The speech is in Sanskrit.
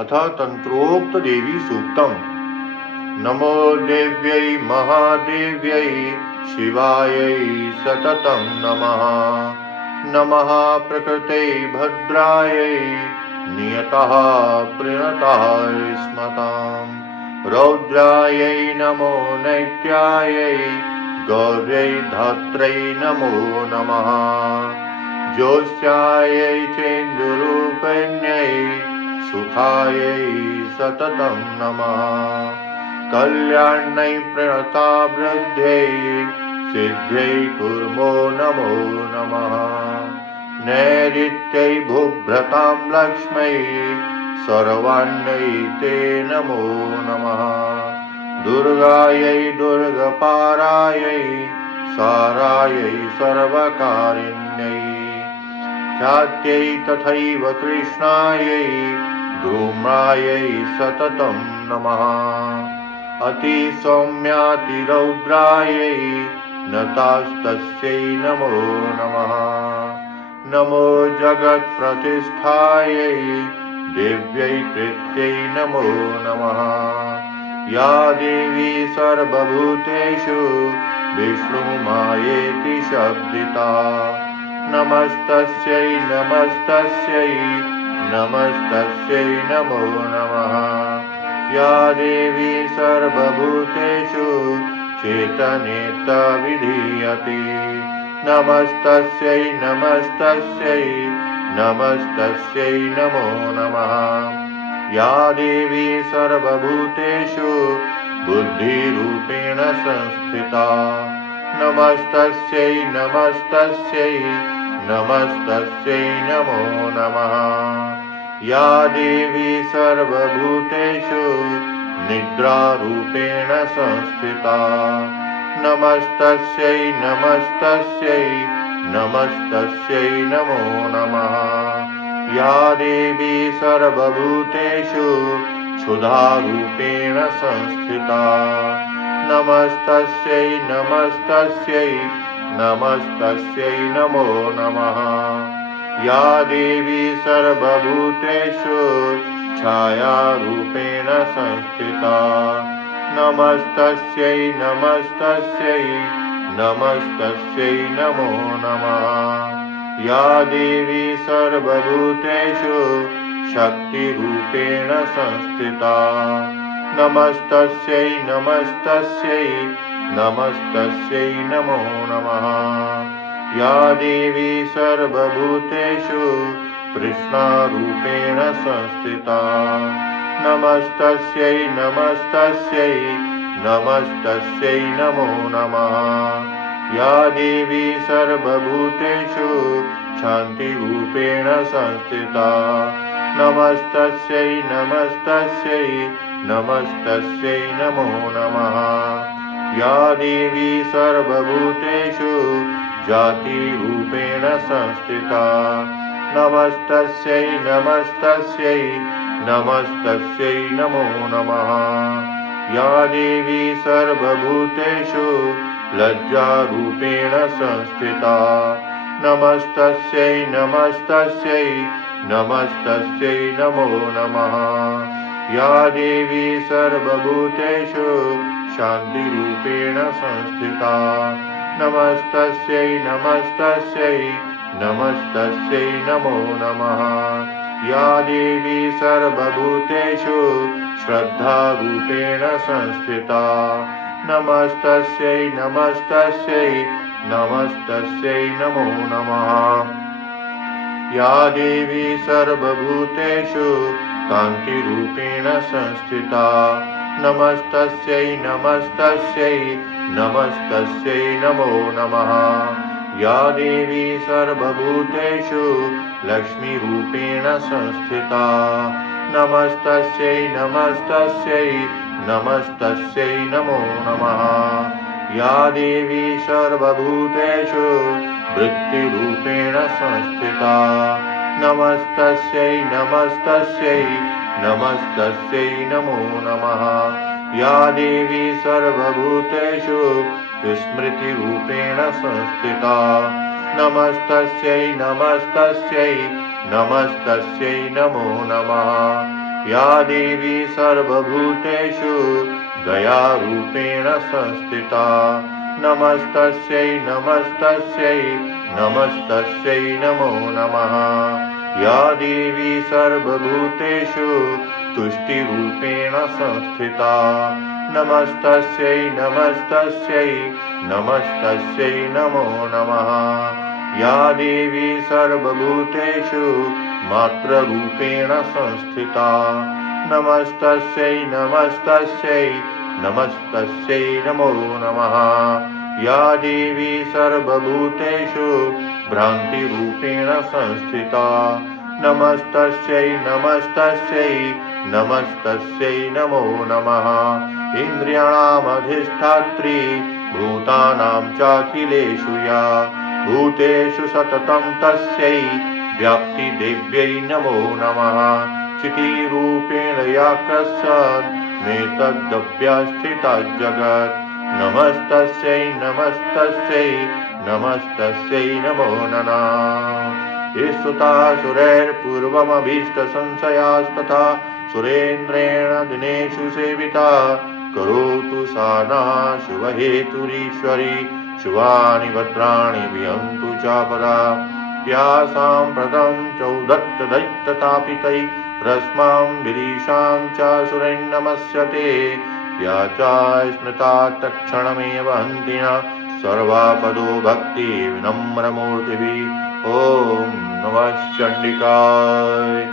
अथ तन्त्रोक्तदेवी सूक्तम्। नमो देव्यै महादेव्यै शिवायै सततं नमः। नमः प्रकृते भद्रायै नियतः प्रणतः स्मताम्। रौद्रायै नमो नैत्यायै गौर्यै धात्रै नमो नमः। ज्योत्स्यायै चेन्दुरूपिण्यै सुखायै सततं नमः। कल्याण्यै प्रणतावृद्ध्यै सिद्ध्यै कुर्मो नमो नमः। नैऋत्यै भूभ्रतां लक्ष्मै सर्वाण्यै ते नमो नमः। दुर्गायै दुर्गपारायै सारायै सर्वकारिण्यै ख्यात्यै तथैव कृष्णायै धूम्रायै सततं नमः। अतिसौम्यातिरौद्रायै नतास्तस्यै नमो नमः। नमो जगत्प्रतिष्ठायै देव्यै कृत्यै नमो नमः। या देवी सर्वभूतेषु विष्णुमायेति शब्दिता नमस्तस्यै नमस्तस्यै नमस्तस्यै नमो नमः। या देवी सर्वभूतेषु चेतनेत्ता विधीयते नमस्तस्यै नमस्तस्यै नमस्तस्यै नमो नमः। या देवी सर्वभूतेषु बुद्धिरूपेण संस्थिता नमस्तस्यै नमस्तस्यै नमस्तस्यै नमो नमः। या देवी सर्वभूतेषु निद्रारूपेण संस्थिता नमस्तस्यै नमस्तस्यै नमस्तस्यै नमो नमः। या देवी सर्वभूतेषु क्षुधारूपेण संस्थिता नमस्तस्यै नमस्तस्यै नमस्तस्यै नमो नमः। या देवी सर्वभूतेषु छायारूपेण संस्थिता नमस्तस्यै नमस्तस्यै नमस्तस्यै नमो नमः। या देवी सर्वभूतेषु शक्तिरूपेण संस्थिता नमस्तस्यै नमस्तस्यै नमस्तस्यै नमो नमः। या देवी सर्वभूतेषु कृष्णारूपेण संस्थिता नमस्तस्यै नमस्तस्यै नमस्तस्यै नमो नमः। या देवी सर्वभूतेषु शान्तिरूपेण संस्थिता नमस्तस्यै नमस्तस्यै नमस्तस्यै नमो नमः। या देवी सर्वभूतेषु जातिरूपेण संस्थिता नमस्तस्यै नमस्तस्यै नमस्तस्यै नमो नमः। या देवी सर्वभूतेषु लज्जारूपेण संस्थिता नमस्तस्यै नमस्तस्यै नमस्तस्यै नमो नमः। या देवी सर्वभूतेषु शान्तिरूपेण संस्थिता नमस्तस्यै नमस्तस्यै नमस्तस्यै नमो नमः। या देवी सर्वभूतेषु श्रद्धारूपेण संस्थिता नमस्तस्यै नमस्तस्यै नमस्तस्यै नमो नमः। या देवी सर्वभूतेषु कान्तिरूपेण संस्थिता नमस्तस्यै नमस्तस्यै नमस्तस्यै नमो नमः। या देवी सर्वभूतेषु लक्ष्मीरूपेण संस्थिता नमस्तस्यै नमस्तस्यै नमस्तस्यै नमो नमः। या देवी सर्वभूतेषु वृत्तिरूपेण संस्थिता नमस्तस्यै नमस्तस्यै नमस्तस्यै नमो नमः। या देवी सर्वभूतेषु स्मृतिरूपेण संस्थिता नमस्तस्यै नमस्तस्यै नमस्तस्यै नमो नमः। या देवी सर्वभूतेषु दयारूपेण संस्थिता नमस्तस्यै नमस्तस्यै नमस्तस्यै नमो नमः या देवी सर्वभूतेषु तुष्टिरूपेण संस्थिता नमस्तस्यै नमस्तस्यै नमस्तस्यै नमो नमः या देवी सर्वभूतेषु मात्ररूपेण संस्थिता नमस्तस्यै नमस्तस्यै नमस्तस्यै नमो नमः या देवी सर्वभूतेषु भ्रान्तिरूपेण संस्थिता नमस्तस्यै नमस्तस्यै नमस्तस्यै नमो नमः इन्द्रियाणामधिष्ठात्री भूतानां चाखिलेषु या भूतेषु सततं तस्यै व्याप्तिदेव्यै नमो नमः चितिरूपेण या कस्यात् नेतद्व्यस्थिता जगत् नमस्तस्यै नमस्तस्यै नमस्तस्यै नमो नमः ईश्वतासुरैर्पूर्वमभीष्टसंशयास्तथा सुरेन्द्रेण दिनेषु सेविता करोतु सा नः शुभहेतुरीश्वरी शुभानि भद्राणि विहन्तु चापदा या साम्प्रतं चौदत्तदैत्यतापितै रश्मां विरीशां चासुरैर्नमस्यते या च स्मृता तत्क्षणमेव हन्ति न सर्वापदो भक्ति विनम्रमूर्तिभिः ॐ नमः चण्डिकाय।